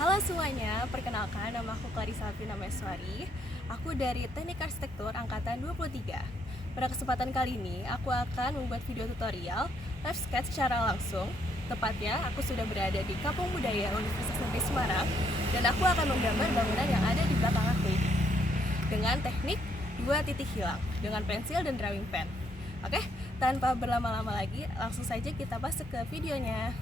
Halo semuanya, perkenalkan nama aku Clarissa Nameswari. Aku dari Teknik Arsitektur Angkatan 23. Pada kesempatan kali ini, aku akan membuat video tutorial live sketch secara langsung. Tepatnya, aku sudah berada di Kampung Budaya Universitas Negeri Semarang dan aku akan menggambar bangunan yang ada di belakang aku dengan teknik 2 titik hilang dengan pensil dan drawing pen. Oke, tanpa berlama-lama lagi, langsung saja kita masuk ke videonya.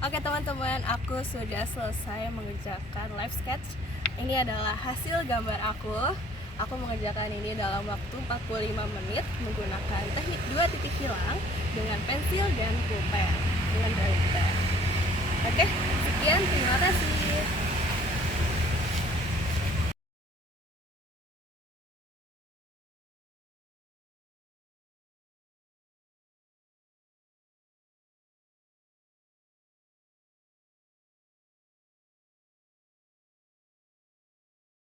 Oke teman-teman, aku sudah selesai mengerjakan live sketch. Ini adalah hasil gambar aku. Aku mengerjakan ini dalam waktu 45 menit menggunakan teknik 2 titik hilang dengan pensil dan pulpen dengan pulpen. Oke, sekian, terima kasih.